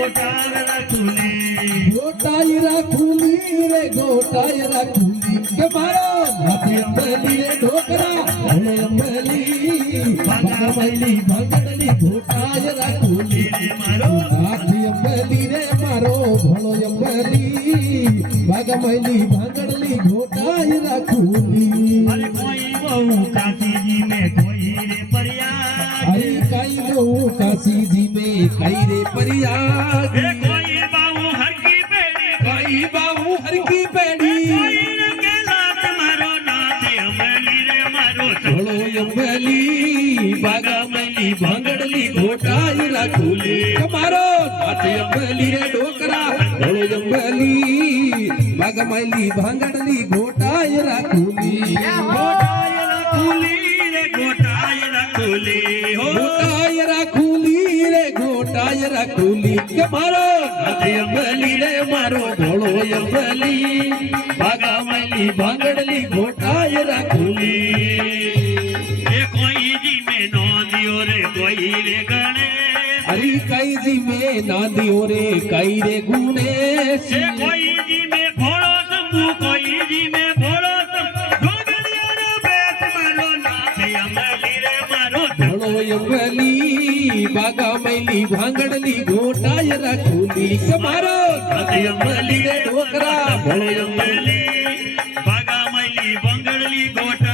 ગોટાય રાખુલી ગોટાય રાખુલી રે ગોટાય રાખુલી કે મારો નાથે અંબલી રે ઢોકરા ભલે અંબલી ભાગમલી ભાગડલી ગોટાય રાખુલી મારો નાથે અંબલી રે મારો ભલો અંબલી ભાગમલી ભાગડલી ગોટાય રાખુલી અરે કોઈ બહુ કાશીજી મેં કોઈ રે પરિયા અરે કઈ લો કાશીજી મેં કઈ રે પરિયા કોઈ બાહુ હરકી પેડી કઈ બાહુ હરકી પેડી મારો નાથે અંબલી રે મારો ભલો અંબલી ભાગમલી ભાગડલી ગોટાય રાખુલી તમારો નાથે અંબલી રે ઢોકરા ભલો અંબલી ભાગમલી ભાગડલી ગોટાય રાખુલી ગોટાય રાખુલી રે ગોટાય રાખુલી હો ગોટાય રાખુલી રે ગોટાય રાખુલી કે મારો નાથે અંબલી રે મારો ભલો અંબલી ભાગમલી ભાગડલી ગોટાય રાખુલી એ કોઈ જી મેં નોંધ્યો રે કોઈ રે ગણે હરી કઈ જી મેં નાંદ્યો રે કઈ રે ગુણેશ એ કોઈ જી મેં ભોળો શંભુ કોઈ જી મેં ભોળો શંભુ ઢોગળિયાનો બેટ મારો નાથે અંબલી રે મારો ભલો અંબલી ભાગમલી ભાંગડલી ગોટાય રાખુલી કે મારો નાથે અંબલી રે ઢોકરા ભલો અંબલી અંબલી ભાગામલી બંગડલી ગોટા